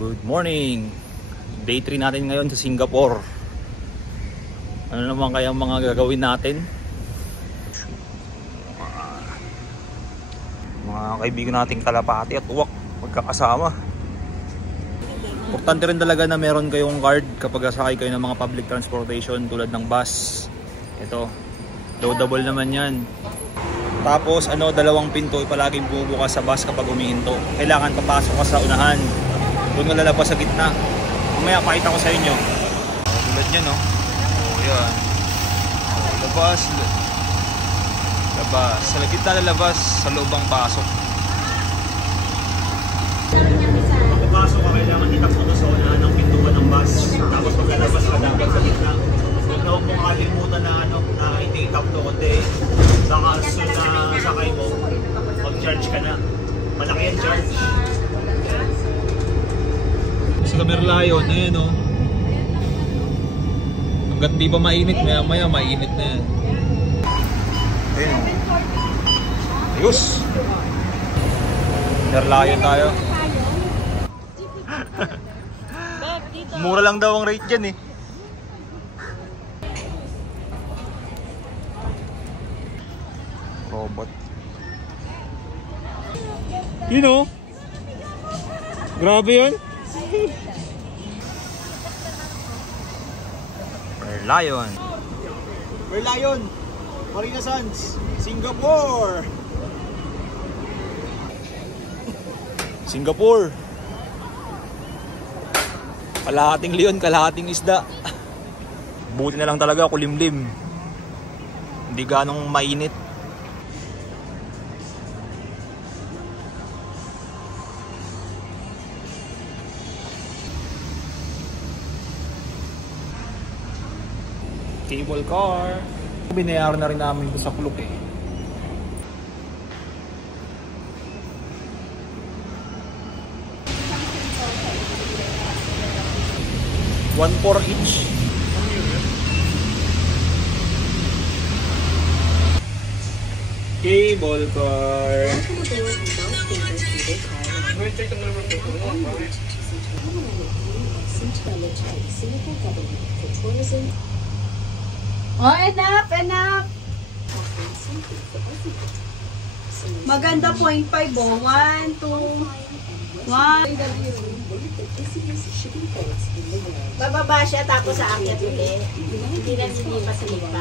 Good morning! Day 3 natin ngayon sa Singapore. Ano naman kaya mga gagawin natin? Mga kaibigan nating kalapati at uwak magkakasama. Importante rin talaga na meron kayong card kapag sakay kayo ng mga public transportation tulad ng bus. Ito, loadable naman yan. Tapos dalawang pinto palaging bubukas sa bus kapag humihinto. Kailangan papasok ka sa unahan. Doon ka lalabas sa gitna. Mamaya pakita ko sa inyo. Tulad nyo, no? Yan. Labas. Labas. Sa gitna lalabas, sa loob ang pasok. Pagpasok ka, kailangan itakbo to sa unahan ng pintuan ng bus. Tapos paglalabas ka dapat sa gitna. Huwag mong kalimutan na i-take-up to kundi saka na sakay mo, mag-charge ka na. Malaki ang charge. Sa Merlion, ayan o. Hanggat di pa mainit, maya mainit na yan. Ayan o. Ayos! Merlion tayo. Mura lang daw ang rate dyan eh. Robot. You know? Grabe yun. Merlion. Merlion. Marina Sands. Singapore. Singapore. Kalahating leon, kalahating isda. Buti na lang talaga kulimlim. Hindi ganong mainit. Cable car. Binayaran na rin namin ito sa Klook eh. $1.4 each. Cable car. Oh, enough! Maganda 0.5 oh. 1, 2, 1. Bababa siya tapos sa akyat ulit. Hindi na nilipas sa lipa.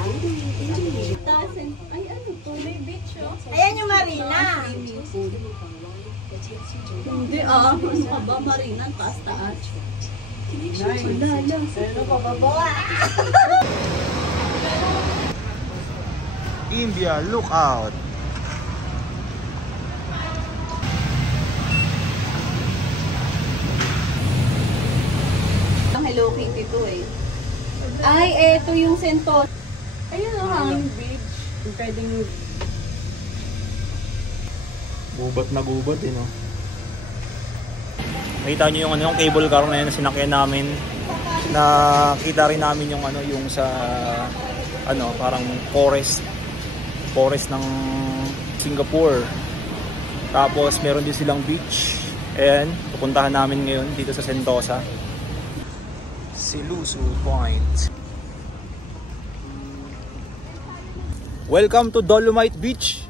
Ay, ano to? May beach oh. Ayan yung marina. Hindi ano ka ba marina? Taas-taas. Wala lang. Pero pababawa. India lookout. Ang Hello Kitty to eh. Ay, eto yung Sentosa. Ayun ang hanging beach. Pwedeng Gubat na gubat eh no. Nakita nyo yung yung cable car na yun na sinakyan namin. Nakita rin namin yung yung sa parang forest ng Singapore. Tapos meron din silang beach. Ayan, pupuntahan namin ngayon dito sa Sentosa. Silusu Point. Welcome to Dolomite Beach.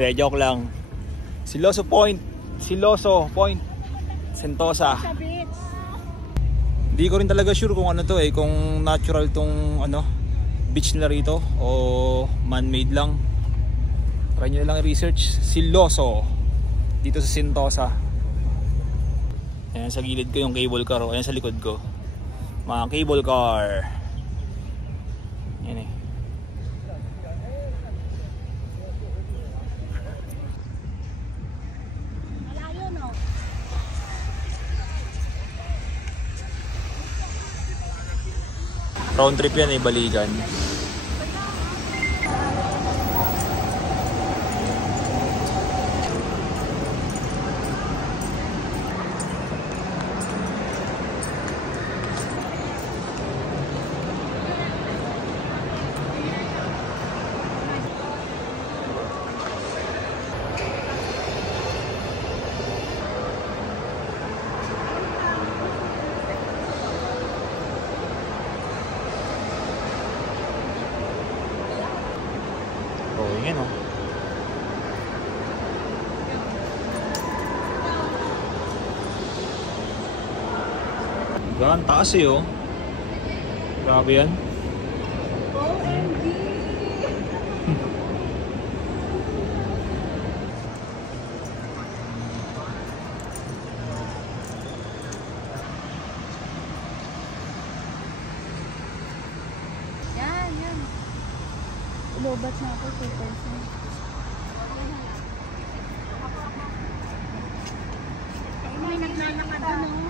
De, joke lang. Siloso Point, Sentosa. Hindi ko rin talaga sure kung ano to kung natural tong beach nila rito o man-made lang. Try nyo lang i-research. Siloso dito sa Sentosa. Ayan sa gilid ko yung cable car. Ayan sa likod ko mga cable car. Ayan eh. Round trip yan balikan. Yan, taas eh oh. Grabe yan. OMG! Yan, yan. Lobat na ako, 2%. May nagnanakad ano.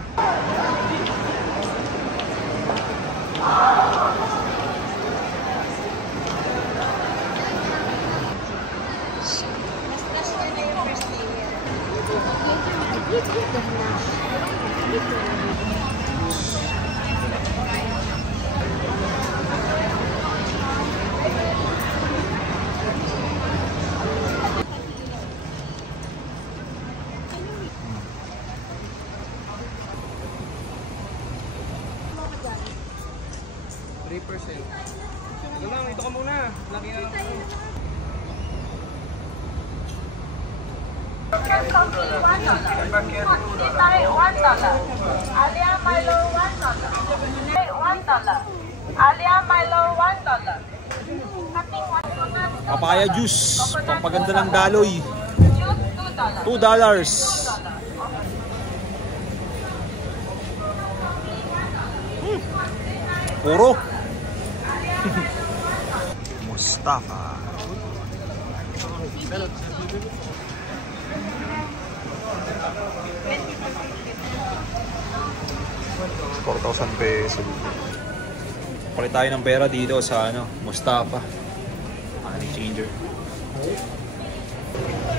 Ito lang, ito ka muna. Laki na lang. Alia Milo $1. Alia Milo $1. Papaya juice, pampaganda ng daloy. $2. Puro. Mustafa. 4,000 pesos. Palit tayo ng pera dito sa Mustafa. Money changer.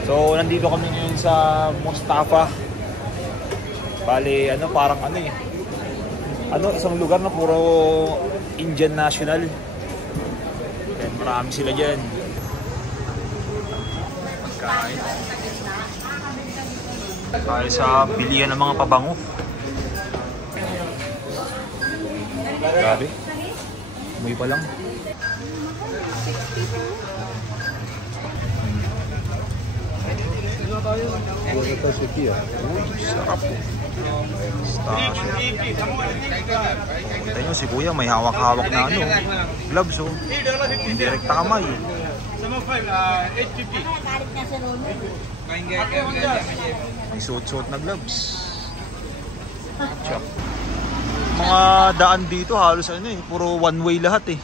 So, nandito kami ngayon sa Mustafa. Bale, parang isang lugar na puro Indian national. Then, marami sila dyan. Pagkain. Tayo sa bilihan ng mga pabango. Grabe. Umuwi pa lang. Sarap po. Stasyo. Kita nyo si kuya may hawak-hawak na gloves oh. Indirekta kamay. May suot-suot na gloves. Check. Mga daan dito halos puro one way lahat eh.